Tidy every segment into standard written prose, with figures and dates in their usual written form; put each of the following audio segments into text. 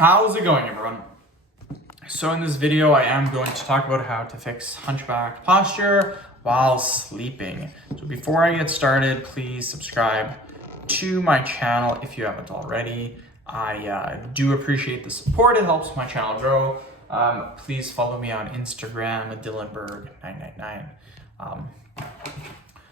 How's it going, everyone? So in this video, I am going to talk about how to fix hunchback posture while sleeping. So before I get started, please subscribe to my channel if you haven't already. I do appreciate the support. It helps my channel grow. Please follow me on Instagram at Dylanberg999.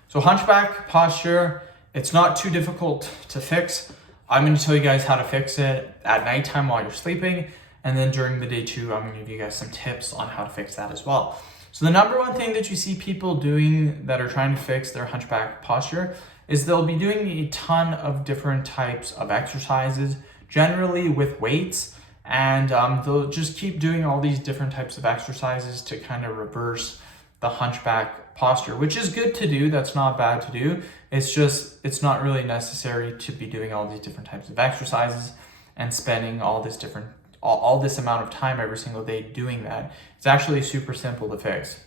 So hunchback posture, it's not too difficult to fix. I'm going to tell you guys how to fix it at nighttime while you're sleeping. And then during the day too, I'm going to give you guys some tips on how to fix that as well. So the number one thing that you see people doing that are trying to fix their hunchback posture is they'll be doing a ton of different types of exercises, generally with weights. And they'll just keep doing all these different types of exercises to kind of reverse the hunchback posture, which is good to do. That's not bad to do. It's just, it's not really necessary to be doing all these different types of exercises and spending all this amount of time every single day doing that. It's actually super simple to fix.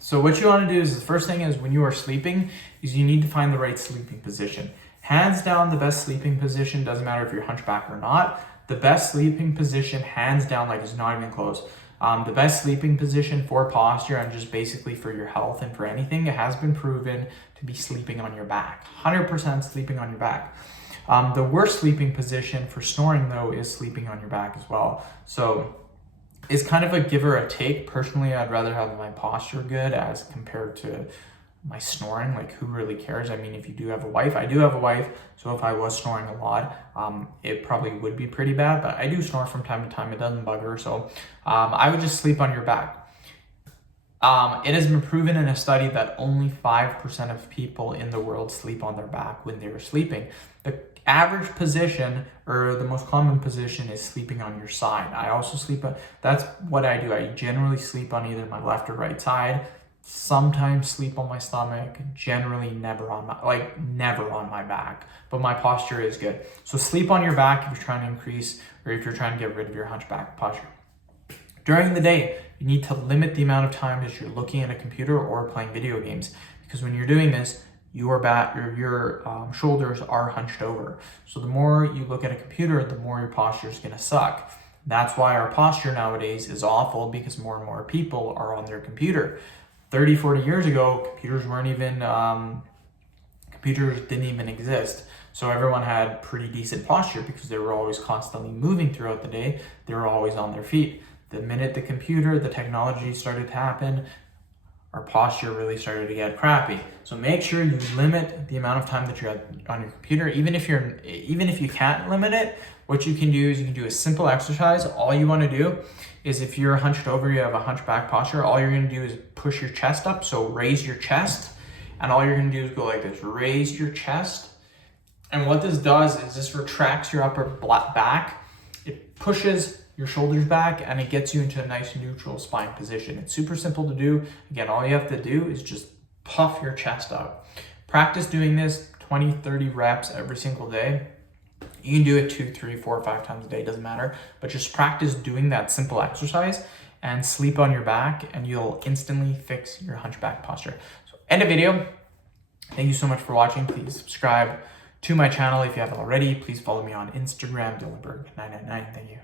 So what you want to do is, the first thing is when you are sleeping is you need to find the right sleeping position. Hands down, the best sleeping position, doesn't matter if you're hunchback or not, the best sleeping position, hands down, like, is not even close. The best sleeping position for posture and just basically for your health and for anything, it has been proven to be sleeping on your back. 100% sleeping on your back. The worst sleeping position for snoring, though, is sleeping on your back as well. So it's kind of a give or a take. Personally, I'd rather have my posture good as compared to my snoring. Like, who really cares? I mean, if you do have a wife, I do have a wife, so if I was snoring a lot, it probably would be pretty bad, but I do snore from time to time. It doesn't bug her, so I would just sleep on your back. It has been proven in a study that only 5% of people in the world sleep on their back when they're sleeping. The average position, or the most common position, is sleeping on your side. I also sleep on, that's what I do. I generally sleep on either my left or right side. Sometimes sleep on my stomach, generally never on my back, but my posture is good. So sleep on your back if you're trying to increase, or if you're trying to get rid of your hunchback posture. During the day, you need to limit the amount of time that you're looking at a computer or playing video games, because when you're doing this, your shoulders are hunched over. So the more you look at a computer, the more your posture is going to suck. That's why our posture nowadays is awful, because more and more people are on their computer. 30, 40 years ago, computers didn't even exist. So everyone had pretty decent posture because they were always constantly moving throughout the day. They were always on their feet. The minute the technology started to happen, our posture really started to get crappy. So make sure you limit the amount of time that you're on your computer. Even if you can't limit it, what you can do is you can do a simple exercise. All you want to do is, if you're hunched over, you have a hunchback posture, all you're going to do is push your chest up. So raise your chest, and all you're going to do is go like this. Raise your chest. And what this does is this retracts your upper back. It pushes your shoulders back, and it gets you into a nice neutral spine position. It's super simple to do. Again, all you have to do is just puff your chest up. Practice doing this 20, 30 reps every single day. You can do it 2, 3, 4, 5 times a day, doesn't matter. But just practice doing that simple exercise and sleep on your back, and you'll instantly fix your hunchback posture. So end of video. Thank you so much for watching. Please subscribe to my channel if you haven't already. Please follow me on Instagram, Dylanberg999. Thank you.